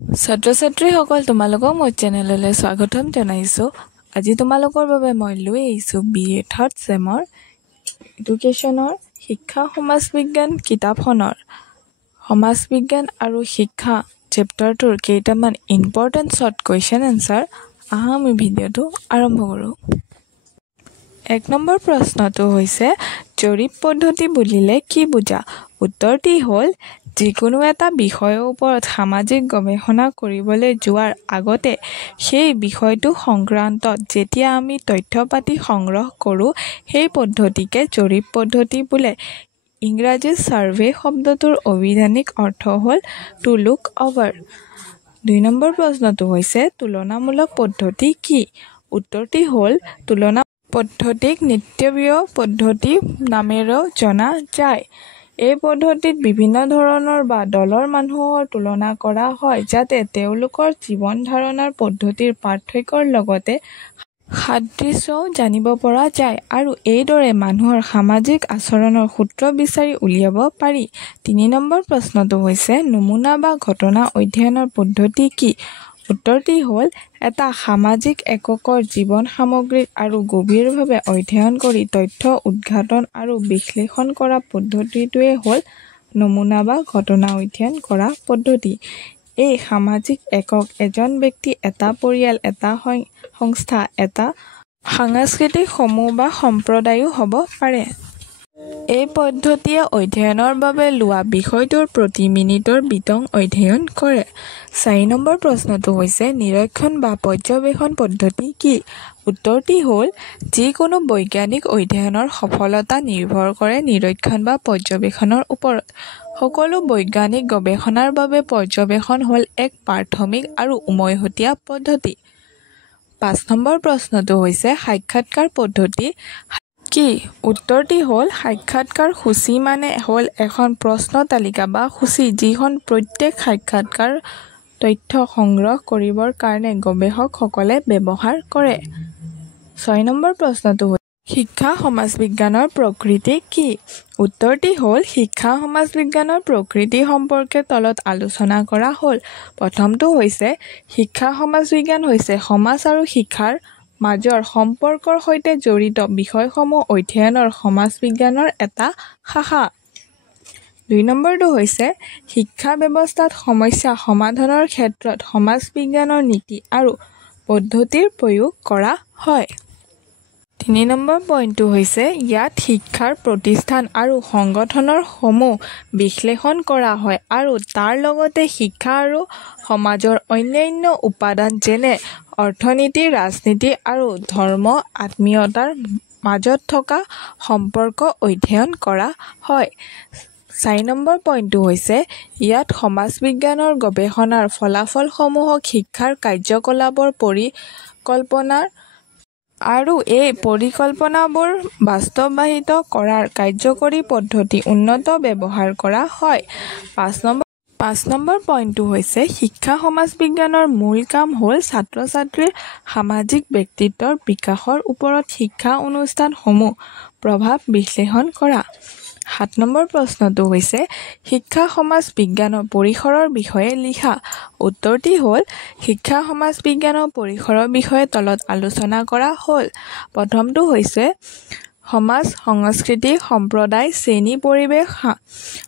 ছাত্ৰ-ছাত্ৰীসকল তোমালোকক মোৰ চেনেললৈ স্বাগতম জনাইছোঁ। আজি তোমালোকৰ বাবে মই লৈ আহিছোঁ BA থাৰ্ড ছেমৰ এডুকেশ্যনৰ শিক্ষা সমাজ বিজ্ঞান কিতাপখনৰ সমাজ বিজ্ঞান আৰু শিক্ষা চেপ্টাৰটোৰ কেইটামান ইম্পৰ্টেণ্ট শ্বৰ্ট কুৱেশ্যন এনচাৰ। আহা আমি ভিডিঅ'টো আৰম্ভ কৰোঁ। 1 নম্বৰ প্ৰশ্নটো হৈছে জৰীপ পদ্ধতি বুলিলে কি বুজা? উত্তৰটি হ'ল যিকোনো এটা বিষয়ৰ ওপৰত সামাজিক গৱেষণা কৰিবলৈ যোৱাৰ আগতে সেই বিষয়টো সংক্ৰান্তত যেতিয়া আমি তথ্য পাতি সংগ্ৰহ কৰোঁ সেই পদ্ধতিকে জৰীপ পদ্ধতি বোলে। ইংৰাজীত ছাৰ্ভে শব্দটোৰ অভিধানিক অৰ্থ হ'ল টু লুক অভাৰ। 2 নম্বৰ প্ৰশ্নটো হৈছে তুলনামূলক পদ্ধতি কি? উত্তৰটি হ'ল তুলনা পদ্ধতিক নিত্যব্যয় পদ্ধতি নামেৰেও জনা যায়। এই পদ্ধতিত বিভিন্ন ধৰণৰ বা দলৰ মানুহৰ তুলনা কৰা হয় যাতে তেওঁলোকৰ জীৱন ধাৰণৰ পদ্ধতিৰ পাৰ্থক্যৰ লগতে সাদৃশ্যও জানিব পৰা যায় আৰু এইদৰে মানুহৰ সামাজিক আচৰণৰ সূত্ৰ বিচাৰি উলিয়াব পাৰি। 3 নম্বৰ প্ৰশ্নটো হৈছে নমুনা বা ঘটনা অধ্যয়নৰ পদ্ধতি কি? উত্তৰটি হ'ল এটা সামাজিক এককৰ জীৱন সামগ্ৰিক আৰু গভীৰভাৱে অধ্যয়ন কৰি তথ্য উদ্ঘাটন আৰু বিশ্লেষণ কৰা পদ্ধতিটোৱে হ'ল নমুনা বা ঘটনা অধ্যয়ন কৰা পদ্ধতি। এই সামাজিক একক এজন ব্যক্তি, এটা পৰিয়াল, এটা সংস্থা, এটা সাংস্কৃতিক সমূহ বা সম্প্ৰদায়ো হ'ব পাৰে। এই পদ্ধতিয়ে অধ্যয়নৰ বাবে লোৱা বিষয়টোৰ প্ৰতি মিনিটৰ বিতং অধ্যয়ন কৰে। 4 নম্বৰ প্ৰশ্নটো হৈছে নিৰীক্ষণ বা পৰ্যবেক্ষণ পদ্ধতি কি? উত্তৰটি হ'ল যিকোনো বৈজ্ঞানিক অধ্যয়নৰ সফলতা নিৰ্ভৰ কৰে নিৰীক্ষণ বা পৰ্যবেক্ষণৰ ওপৰত। সকলো বৈজ্ঞানিক গৱেষণাৰ বাবে পৰ্যবেক্ষণ হ'ল এক প্ৰাথমিক আৰু উমৈহতীয়া পদ্ধতি। 5 নম্বৰ প্ৰশ্নটো হৈছে সাক্ষাৎকাৰ পদ্ধতি কি? উত্তৰটি হ'ল সাক্ষাৎকাৰ সূচী মানে হ'ল এখন প্ৰশ্ন তালিকা বা সূচী যিখন প্ৰত্যেক সাক্ষাৎকাৰ তথ্য সংগ্ৰহ কৰিবৰ কাৰণে গৱেষকসকলে ব্যৱহাৰ কৰে। 6 নম্বৰ প্ৰশ্নটো হ'ল শিক্ষা সমাজ বিজ্ঞানৰ প্ৰকৃতি কি? উত্তৰটি হ'ল শিক্ষা সমাজ বিজ্ঞানৰ প্ৰকৃতি সম্পৰ্কে তলত আলোচনা কৰা হ'ল। প্ৰথমটো হৈছে শিক্ষা সমাজ বিজ্ঞান হৈছে সমাজ আৰু শিক্ষাৰ মাজৰ সম্পৰ্কৰ সৈতে জড়িত বিষয়সমূহ অধ্যয়নৰ সমাজ বিজ্ঞানৰ এটা শাখা। 2 নম্বৰটো হৈছে শিক্ষা ব্যৱস্থাত সমস্যা সমাধানৰ ক্ষেত্ৰত সমাজ বিজ্ঞানৰ নীতি আৰু পদ্ধতিৰ প্ৰয়োগ কৰা হয়। 3 নম্বৰ পইণ্টটো হৈছে ইয়াত শিক্ষাৰ প্ৰতিষ্ঠান আৰু সংগঠনৰ সমূহ বিশ্লেষণ কৰা হয় আৰু তাৰ লগতে শিক্ষা আৰু সমাজৰ অন্যান্য উপাদান যেনে অৰ্থনীতি, ৰাজনীতি আৰু ধৰ্ম আত্মীয়তাৰ মাজত থকা সম্পৰ্ক অধ্যয়ন কৰা হয়। 4 নম্বৰ পইণ্টটো হৈছে ইয়াত সমাজ বিজ্ঞানৰ গৱেষণাৰ ফলাফলসমূহক শিক্ষাৰ কাৰ্যকলাপৰ পৰিকল্পনাৰ আৰু এই পৰিকল্পনাবোৰ বাস্তৱায়িত কৰাৰ কাৰ্যকৰী পদ্ধতি উন্নত ব্যৱহাৰ কৰা হয়। 5 নম্বৰ পইণ্টটো হৈছে শিক্ষা সমাজ বিজ্ঞানৰ মূল কাম হ'ল ছাত্ৰ-ছাত্ৰীৰ সামাজিক ব্যক্তিত্বৰ বিকাশৰ ওপৰত শিক্ষা অনুষ্ঠানসমূহ প্ৰভাৱ বিশ্লেষণ কৰা। 7 নম্বৰ প্ৰশ্নটো হৈছে শিক্ষা সমাজ বিজ্ঞানৰ পৰিসৰৰ বিষয়ে লিখা। উত্তৰটি হ'ল শিক্ষা সমাজ বিজ্ঞানৰ পৰিসৰৰ বিষয়ে তলত আলোচনা কৰা হ'ল। প্ৰথমটো হৈছে সমাজ, সংস্কৃতি, সম্প্ৰদায়, শ্ৰেণী, পৰিৱেশ,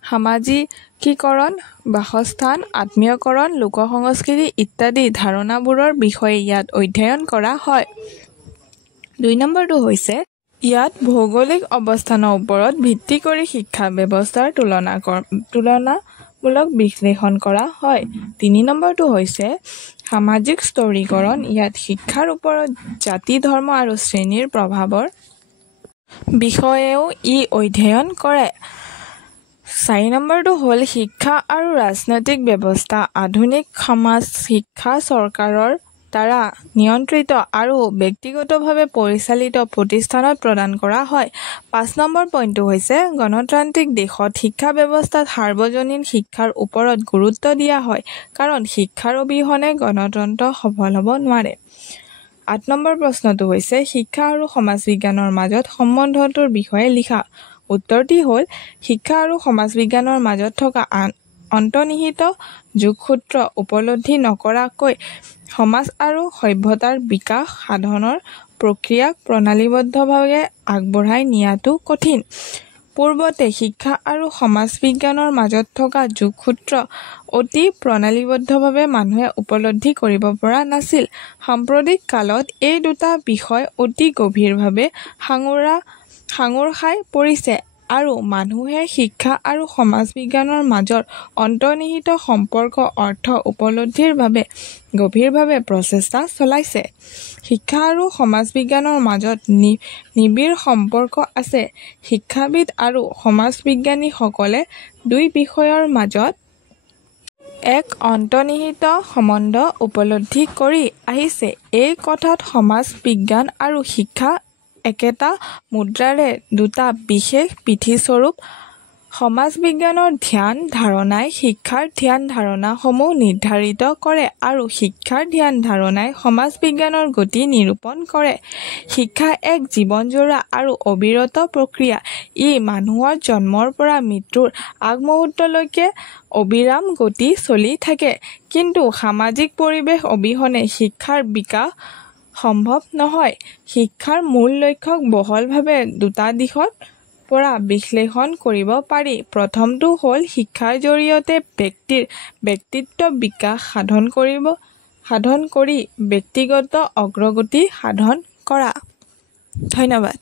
সামাজিকীকৰণ, বাসস্থান, আত্মীয়কৰণ, লোকসংস্কৃতি ইত্যাদি ধাৰণাবোৰৰ বিষয়ে ইয়াত অধ্যয়ন কৰা হয়। 2 নম্বৰটো হৈছে ইয়াত ভৌগোলিক অৱস্থানৰ ওপৰত ভিত্তি কৰি শিক্ষা ব্যৱস্থাৰ তুলনামূলক বিশ্লেষণ কৰা হয়। 3 নম্বৰটো হৈছে সামাজিক স্তৰীকৰণ। ইয়াত শিক্ষাৰ ওপৰত জাতি, ধৰ্ম আৰু শ্ৰেণীৰ প্ৰভাৱৰ বিষয়েও ই অধ্যয়ন কৰে। 4 নম্বৰটো হ'ল শিক্ষা আৰু ৰাজনৈতিক ব্যৱস্থা। আধুনিক সমাজ শিক্ষা চৰকাৰৰ দ্বাৰা নিয়ন্ত্ৰিত আৰু ব্যক্তিগতভাৱে পৰিচালিত প্ৰতিষ্ঠানত প্ৰদান কৰা হয়। 5 নম্বৰ পইণ্টটো হৈছে গণতান্ত্ৰিক দেশত শিক্ষা ব্যৱস্থাত সাৰ্বজনীন শিক্ষাৰ ওপৰত গুৰুত্ব দিয়া হয় কাৰণ শিক্ষাৰ অবিহনে গণতন্ত্ৰ সফল হ'ব নোৱাৰে। 8 নম্বৰ প্ৰশ্নটো হৈছে শিক্ষা আৰু সমাজ বিজ্ঞানৰ মাজত সম্বন্ধটোৰ বিষয়ে লিখা। উত্তৰটি হ'ল শিক্ষা আৰু সমাজ বিজ্ঞানৰ মাজত থকা অন্তৰ্নিহিত যোগসূত্ৰ উপলব্ধি নকৰাকৈ সমাজ আৰু সভ্যতাৰ বিকাশ সাধনৰ প্ৰক্ৰিয়াক প্ৰণালীবদ্ধভাৱে আগবঢ়াই নিয়াটো কঠিন। পূৰ্বতে শিক্ষা আৰু সমাজ বিজ্ঞানৰ মাজত থকা যোগসূত্ৰ অতি প্ৰণালীবদ্ধভাৱে মানুহে উপলব্ধি কৰিব পৰা নাছিল। সাম্প্ৰতিক কালত এই দুটা বিষয় অতি গভীৰভাৱে সাঙুৰ খাই পৰিছে আৰু মানুহে শিক্ষা আৰু সমাজ বিজ্ঞানৰ মাজৰ অন্তৰ্নিহিত সম্পৰ্ক অৰ্থ উপলব্ধিৰ বাবে গভীৰভাৱে প্ৰচেষ্টা চলাইছে। শিক্ষা আৰু সমাজ বিজ্ঞানৰ মাজত নিবিড় সম্পৰ্ক আছে। শিক্ষাবিদ আৰু সমাজ বিজ্ঞানীসকলে দুই বিষয়ৰ মাজত এক অন্তৰ্নিহিত সম্বন্ধ উপলব্ধি কৰি আহিছে। এই কথাত সমাজ বিজ্ঞান আৰু শিক্ষা একেটা মুদ্ৰাৰে দুটা বিশেষ পিঠিস্বৰূপ। সমাজ বিজ্ঞানৰ ধ্যান ধাৰণাই শিক্ষাৰ ধ্যান ধাৰণাসমূহ নিৰ্ধাৰিত কৰে আৰু শিক্ষাৰ ধ্যান ধাৰণাই সমাজ বিজ্ঞানৰ গতি নিৰূপণ কৰে। শিক্ষা এক জীৱনজোৰা আৰু অবিৰত প্ৰক্ৰিয়া। ই মানুহৰ জন্মৰ পৰা মৃত্যুৰ আগমুহূৰ্তলৈকে অবিৰাম গতি চলি থাকে। কিন্তু সামাজিক পৰিৱেশ অবিহনে শিক্ষাৰ বিকাশ সম্ভৱ নহয়। শিক্ষাৰ মূল লক্ষ্যক বহলভাৱে দুটা দিশৰ পৰা বিশ্লেষণ কৰিব পাৰি। প্ৰথমটো হ'ল শিক্ষাৰ জৰিয়তে ব্যক্তিৰ ব্যক্তিত্ব বিকাশ সাধন কৰি ব্যক্তিগত অগ্ৰগতি সাধন কৰা। ধন্যবাদ।